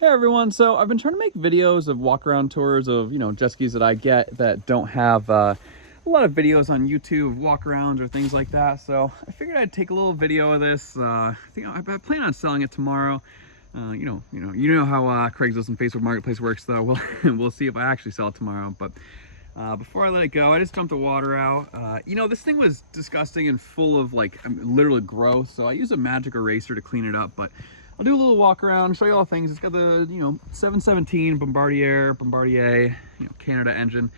Hey everyone, so I've been trying to make videos of walk around tours of, jet skis that I get that don't have a lot of videos on YouTube of walk arounds or things like that. So I figured I'd take a little video of this. I plan on selling it tomorrow. You know how Craigslist and Facebook Marketplace works though. We'll see if I actually sell it tomorrow. But before I let it go, I just dumped the water out. This thing was disgusting and full of literally gross. So I used a magic eraser to clean it up, but I'll do a little walk around, show you all the things. It's got the 717 Bombardier, Canada engine,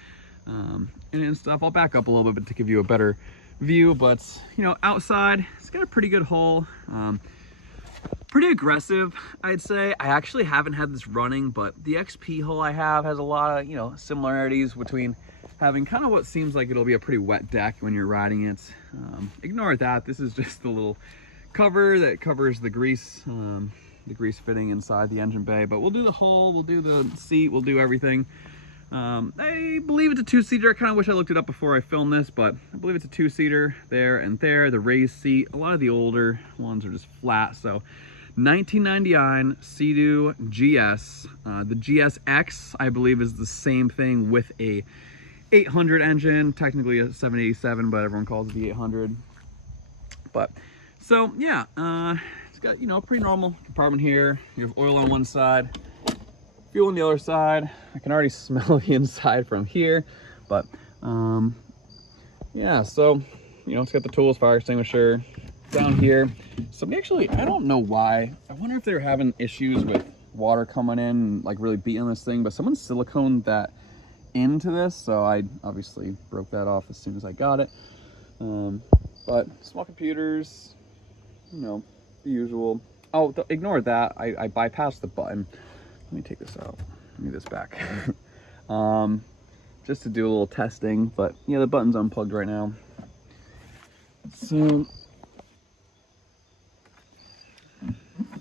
and stuff. I'll back up a little bit to give you a better view, but outside it's got a pretty good hull, pretty aggressive, I'd say. I actually haven't had this running, but the XP hull I have has a lot of similarities between having kind of what seems like it'll be a pretty wet deck when you're riding it. Ignore that. This is just the little cover that covers the grease fitting inside the engine bay. But we'll do the hull, we'll do the seat, we'll do everything. I believe it's a two-seater. I kind of wish I looked it up before I filmed this, but I believe it's a two-seater there and there. The raised seat, a lot of the older ones are just flat. So 1999 Seadoo GS. The GSX I believe is the same thing with a 800 engine, technically a 787, but everyone calls it the 800. But so yeah, it's got pretty normal compartment here. You have oil on one side, fuel on the other side. I can already smell the inside from here, but yeah. So it's got the tools, fire extinguisher down here. Somebody actually, I don't know why. I wonder if they're having issues with water coming in, like really beating this thing. But someone siliconed that into this, so I obviously broke that off as soon as I got it. But small computers, the usual. Oh, ignore that. I bypassed the button. Let me take this out. Let me this back. Just to do a little testing. But yeah, the button's unplugged right now. So you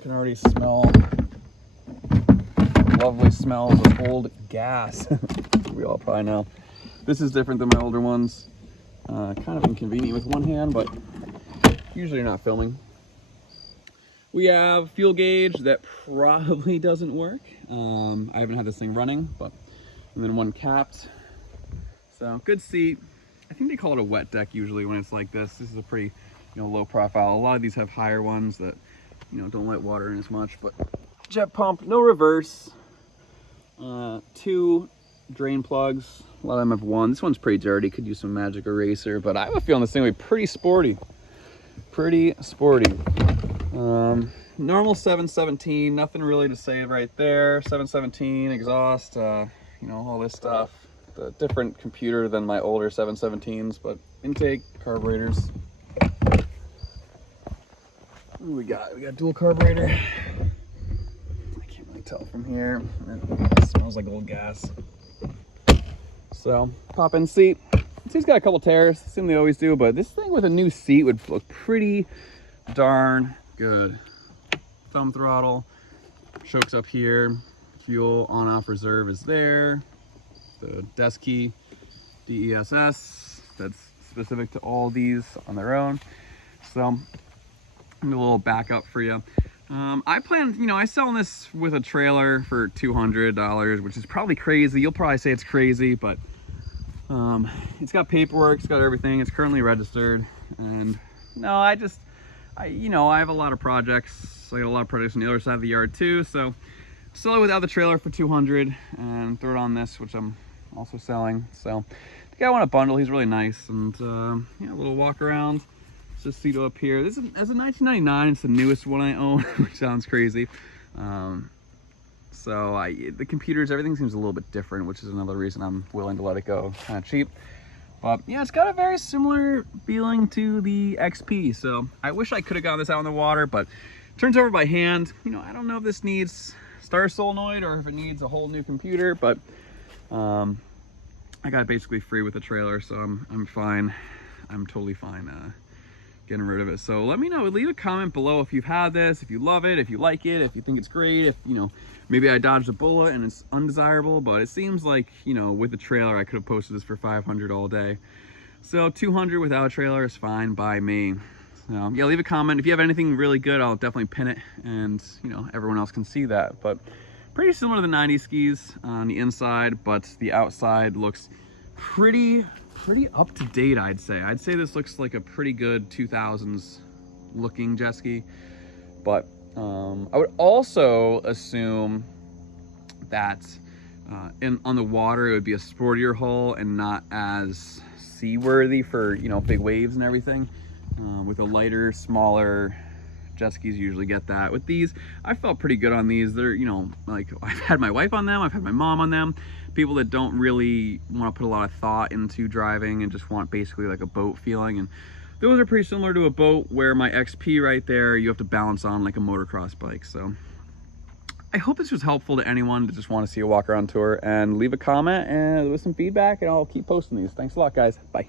can already smell lovely smells of old gas. We all probably know. This is different than my older ones. Kind of inconvenient with one hand, but usually you're not filming. We have fuel gauge that probably doesn't work. I haven't had this thing running, and then one capped. So good seat. I think they call it a wet deck usually when it's like this. This is a pretty low profile. A lot of these have higher ones that don't let water in as much. But jet pump, no reverse. 2 drain plugs. A lot of them have one. This one's pretty dirty. Could use some magic eraser, but I have a feeling this thing will be pretty sporty. Pretty sporty. Normal 717, nothing really to say right there. 717 exhaust, all this stuff. The different computer than my older 717s, but intake, carburetors. What do we got? We got dual carburetor. I can't really tell from here. It smells like old gas. So pop in seat. Seat's got a couple tears, assume they always do, but this thing with a new seat would look pretty darn good. Thumb throttle, chokes up here, fuel on off reserve is there. The desk key, DESS, that's specific to all these on their own. So a little backup for you. I plan, I sell this with a trailer for $200, which is probably crazy. You'll probably say it's crazy, but it's got paperwork, it's got everything. It's currently registered, and no, I have a lot of projects. I got a lot of projects on the other side of the yard too, so sell it without the trailer for $200 and throw it on this, which I'm also selling. So the guy want a bundle. He's really nice, and yeah, a little walk around. It's just Seadoo up here. This is as a 1999. It's the newest one I own, which sounds crazy. So the computers, everything seems a little bit different, which is another reason I'm willing to let it go kind of cheap. But yeah, it's got a very similar feeling to the XP. So I wish I could have gotten this out in the water, but it turns over by hand. I don't know if this needs star solenoid or if it needs a whole new computer, but I got it basically free with the trailer, so I'm fine. I'm totally fine getting rid of it. So let me know. Leave a comment below if you've had this, if you love it, if you like it, if you think it's great, if maybe I dodged a bullet and it's undesirable. But it seems like with the trailer I could have posted this for $500 all day. So $200 without a trailer is fine by me. So yeah, leave a comment if you have anything really good. I'll definitely pin it, and everyone else can see that. But pretty similar to the 90s skis on the inside, but the outside looks pretty up to date, I'd say. I'd say this looks like a pretty good 2000s looking jet ski. But I would also assume that on the water it would be a sportier hull and not as seaworthy for, you know, big waves and everything. With a lighter, smaller jet skis, you usually get that. With these, I felt pretty good on these. They're, you know, like, I've had my wife on them, I've had my mom on them. People that don't really want to put a lot of thought into driving and just want basically like a boat feeling, and those are pretty similar to a boat, where my XP right there, you have to balance on like a motocross bike. So I hope this was helpful to anyone that just want to see a walk around tour, and leave a comment and with some feedback, and I'll keep posting these. Thanks a lot, guys. Bye.